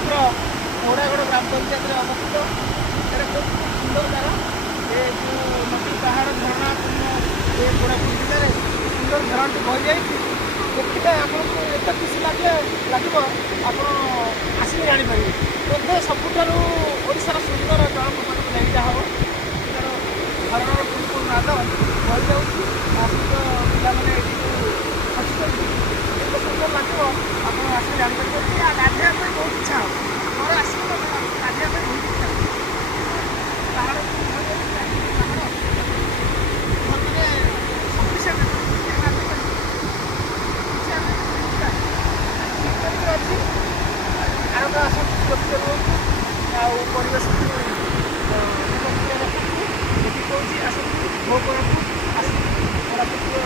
ବ୍ଲକର ମଉଡ଼ାଗଡ଼ ଗ୍ରାମ ପଞ୍ଚାୟତରେ ଅବସ୍ଥିତ। ଏଇଟା ଖୁବ୍ ସୁନ୍ଦର ଜାଗା। ଏ ଯେଉଁ ନଦୀ ପାହାଡ଼ ଝରଣା ଏ କୋରାପୁଟ ଜିଲ୍ଲାରେ ସୁନ୍ଦର ଝରଣାଟି ବହିଯାଇଛି। ଦେଖିଲେ ଆପଣଙ୍କୁ ଏତେ ଖୁସି ଲାଗିବ ଆପଣ ଆସିଲେ ଜାଣିପାରିବେ। ବୋଧେ ସବୁଠାରୁ ଓଡ଼ିଶାର ସୁନ୍ଦର ଜଳପ୍ରପାତକୁ ଏଇଟା ହେବ। ଏଠାର ଝରଣାର କୁଲକୁଲ ନାଦ ବହିଯାଉଛି। ତା ସହିତ ପିଲାମାନେ ଏଠି ଯେଉଁ ଖସୁଛନ୍ତି ଏତେ ସୁନ୍ଦର ଲାଗିବ ଆପଣ ଆସିଲେ ଜାଣିପାରିବେ। ଗାଧୋଇବା ପାଇଁ ବହୁତ ଇଚ୍ଛା ହେବ। ଥରେ ଆସିଲେ ଗାଧୋଇବା ପାଇଁ ବହୁତ ଇଚ୍ଛା ହେବ। ପାହାଡ଼ ସଫିସିଏଣ୍ଟ ଅଛି। ଆରମ୍ଭ ଆସନ୍ତୁ ସୁରକ୍ଷିତ ରୁହନ୍ତୁ ଆଉ ପରିବେଶକୁ ରଖନ୍ତୁ। ଏଠି କହୁଛି ଆସନ୍ତୁ ମୋ କୋରାପୁଟ ଆସନ୍ତୁ କୋରାପୁଟର